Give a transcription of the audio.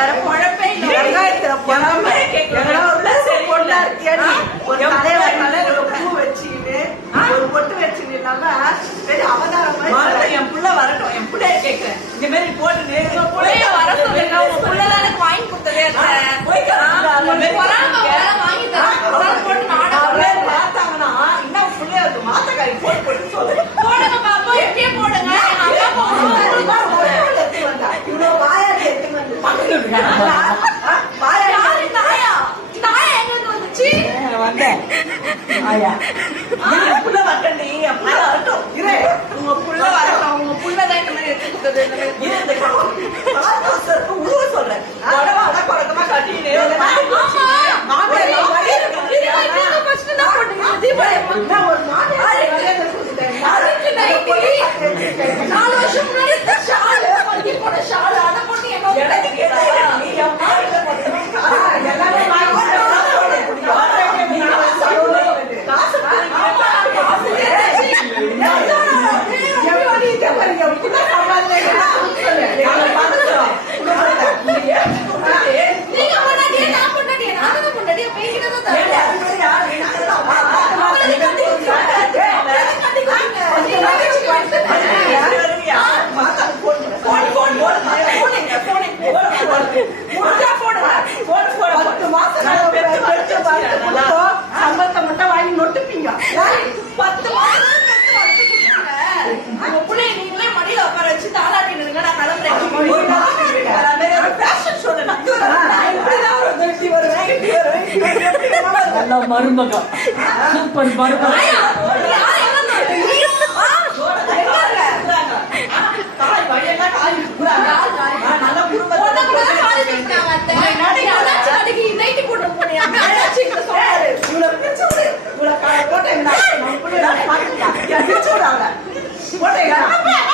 வேற பொழப்பே இல்ல. வெங்காயத்துல பொறாம பூ வச்சுக்கிட்டு ஒரு பொட்டு வச்சுன்னு இல்லாம சரி அவதாரம் என் புள்ள வரட்டும், என் புள்ளைய கேட்கிறேன். இந்த மாதிரி போட்டுன்னு புள்ளைய வர சொல்லுங்க. உங்க புள்ளதான் எனக்கு வாங்கி கொடுத்ததே வாங்கி தரேன் போட்டு பார்த்தாங்கன்னா இன்னும் புள்ளைய மாத்தக்காரி போட்டு போட்டு சொல்லு போடுங்க பாப்பா. எப்படியே போடுங்க. இவ்வளவு வாயாடி எடுத்து வந்து புள்ள வரட்டும், உங்க புள்ள வரட்டும். உங்க புள்ளதான் இந்த மாதிரி எடுத்துக்கிட்டது ஊர் சொல்றேன். குழக்கமா கட்டினே ஒரு 4 வருஷம் முன்னாடி ஷால் அதை போட்டு சம்பளத்தை மட்டும் வாங்கி நொட்டுப்பீங்க. 10 மாசம் பிள்ளைய நீங்களே மடியில உட்கார வச்சு தாளாட்டி நிறுங்க. நான் கிளம்புறேன். மருமகம் சூப்பர் மருமகம். போட்டேன்